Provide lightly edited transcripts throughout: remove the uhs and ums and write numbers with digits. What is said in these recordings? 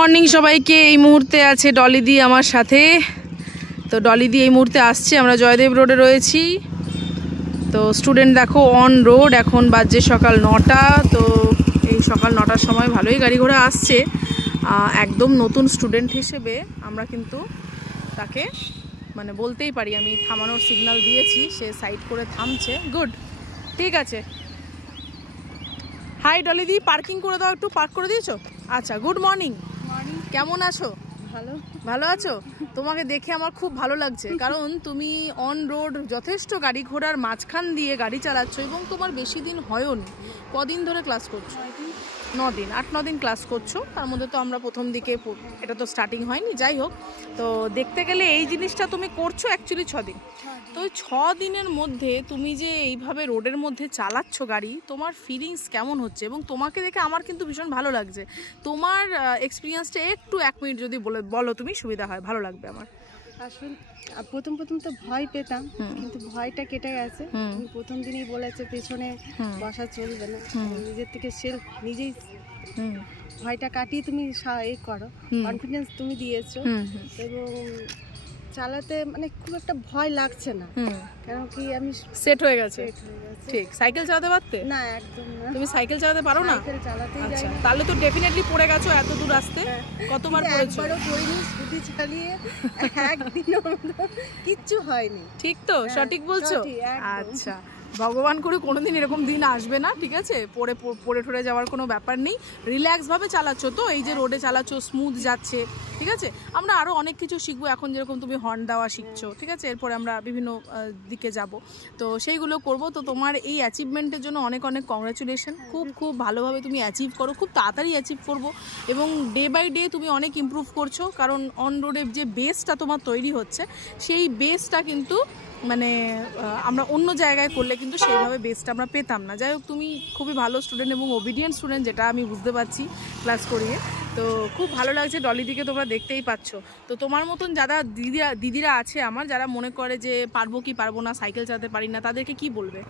Morning সবাইকে। এই মুহূর্তে আছে ডলিদি আমার সাথে। তো ডলিদি এই মুহূর্তে আসছে, আমরা জয়দেব রোডে রয়েছি। তো স্টুডেন্ট দেখো অন রোড, এখন বাজে সকাল 9টা। তো এই সকাল 9টার সময় ভালোই গাড়ি ঘোড়া আসছে। একদম নতুন স্টুডেন্ট হিসেবে আমরা কিন্তু তাকে মানে বলতেই পারি, আমি থামানোর সিগন্যাল দিয়েছি, সে সাইড করে থামছে। গুড, ঠিক আছে। হাই ডলিদি, পার্কিং করে দাও একটু। পার্ক করে দিয়েছো? আচ্ছা, গুড মর্নিং। কেমন আছো? ভালো। ভালো আছো? তোমাকে দেখে আমার খুব ভালো লাগছে, কারণ তুমি অন রোড যথেষ্ট গাড়ি ঘোড়ার মাঝখান দিয়ে গাড়ি চালাচ্ছ এবং তোমার বেশি দিন হয়নি। কদিন ধরে ক্লাস করছো? 9 দিন, 8-9 দিন ক্লাস করছো। তার মধ্যে তো আমরা প্রথম দিকে, এটা তো স্টার্টিং হয়নি, যাই হোক। তো দেখতে গেলে এই জিনিসটা তুমি করছো অ্যাকচুয়ালি 6 দিন। তো ওই 6 দিনের মধ্যে তুমি যে এইভাবে রোডের মধ্যে চালাচ্ছ গাড়ি, তোমার ফিলিংস কেমন হচ্ছে? এবং তোমাকে দেখে আমার কিন্তু ভীষণ ভালো লাগছে। তোমার এক্সপিরিয়েন্সটা একটু 1 মিনিট যদি বলো তুমি, সুবিধা হয়, ভালো লাগবে আমার। আসলে প্রথম তো ভয় পেতাম, কিন্তু ভয়টা কেটে গেছে। প্রথম দিনই বলেছে পেছনে বসা চলবে না, নিজের থেকে সেলফ নিজেই ভয়টা কাটিয়ে তুমি করো, কনফিডেন্স তুমি দিয়েছো। এবং চালাতে মানে খুব একটা ভয় লাগছে না, কারণ কি আমি সেট হয়ে গেছে। ঠিক। সাইকেল চালাতে পারতে? না, একদম না। তুমি সাইকেল চালাতে পারো না? সাইকেল চালাতেই আচ্ছা, যাই না। তাহলে তো ডেফিনেটলি পড়ে গেছো এত দূর আসতে। কতবার পড়েছো? একবারও পড়িনি, স্কুটি চালিয়ে একদিনও কিচ্ছু হয়নি। ঠিক তো? সঠিক বলছো? আচ্ছা, ভগবান করে কোনোদিন এরকম দিন আসবে না, ঠিক আছে? পড়ে ঠরে যাওয়ার কোনো ব্যাপার নেই। রিল্যাক্সভাবে চালাচ্ছ তো, এই যে রোডে চালাচ্ছ, স্মুথ যাচ্ছে, ঠিক আছে? আমরা আরও অনেক কিছু শিখবো। এখন যেরকম তুমি হর্ন দেওয়া শিখছো, ঠিক আছে? এরপরে আমরা বিভিন্ন দিকে যাব, তো সেইগুলো করব। তো তোমার এই অ্যাচিভমেন্টের জন্য অনেক অনেক কংগ্রাচুলেশন। খুব খুব ভালোভাবে তুমি অ্যাচিভ করো, খুব তাড়াতাড়ি অ্যাচিভ করবো। এবং ডে বাই ডে তুমি অনেক ইমপ্রুভ করছো, কারণ অন রোডের যে বেসটা তোমার তৈরি হচ্ছে, সেই বেসটা কিন্তু মানে আমরা অন্য জায়গায় করলে কিন্তু সেইভাবে বেসটা আমরা পেতাম না। যাই হোক, তুমি খুবই ভালো স্টুডেন্ট এবং ওবিডিয়েন্ট স্টুডেন্ট, যেটা আমি বুঝতে পারছি ক্লাস করিয়ে। তো খুব ভালো লাগছে। ডলিদিকে তোমরা দেখতেই পাচ্ছ। তো তোমার মতন যারা দিদিরা আছে আমার, যারা মনে করে যে পারবো কি পারবো না, সাইকেল চালাতে পারি না, তাদেরকে কি বলবে?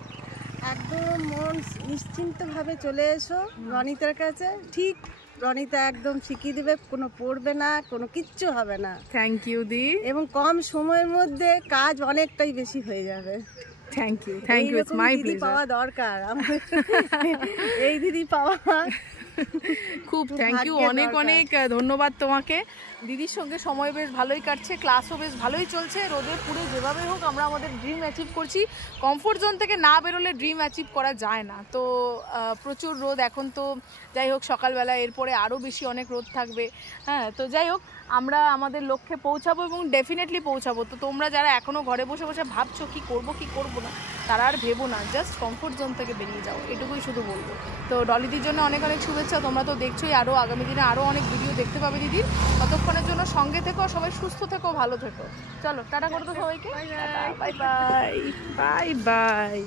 একদম মন নিশ্চিন্তভাবে চলে এসো রনিতার কাছে। ঠিক, রনিতা একদম শিখিয়ে দেবে, কোনো পড়বে না, কোনো কিচ্ছু হবে না। থ্যাংক ইউ দি। এবং কম সময়ের মধ্যে কাজ অনেকটাই বেশি হয়ে যাবে। Thank you, thank you, it's my pleasure. পাওয়া দরকার এই দিদি পাওয়া খুব থ্যাংক ইউ, অনেক অনেক ধন্যবাদ তোমাকে। দিদির সঙ্গে সময় বেশ ভালোই কাটছে, ক্লাসও বেশ ভালোই চলছে। রোদে পুরে যেভাবে হোক আমরা আমাদের ড্রিম অ্যাচিভ করছি। কমফোর্ট জোন থেকে না বেরোলে ড্রিম অ্যাচিভ করা যায় না। তো প্রচুর রোদ এখন, তো যাই হোক সকালবেলা, এরপরে আরও বেশি অনেক রোদ থাকবে। হ্যাঁ, তো যাই হোক আমরা আমাদের লক্ষ্যে পৌঁছাবো এবং ডেফিনেটলি পৌঁছাবো। তো তোমরা যারা এখনও ঘরে বসে বসে ভাবছো কি করবো না, তারা আর ভেবো না, জাস্ট কমফোর্ট জোন থেকে বেরিয়ে যাও, এটুকুই শুধু বলবো। তো ডলিদির জন্য অনেক অনেক শুভেচ্ছা। তোমরা তো দেখছোই, আরও আগামী দিনে আরও অনেক ভিডিও দেখতে পাবে দিদির। ততক্ষণের জন্য সঙ্গে থেকো, সবাই সুস্থ থেকো, ভালো থেকো। চলো টাটা করে তো সবাইকে। Bye bye, bye bye.